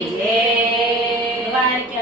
Yeah, like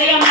Raje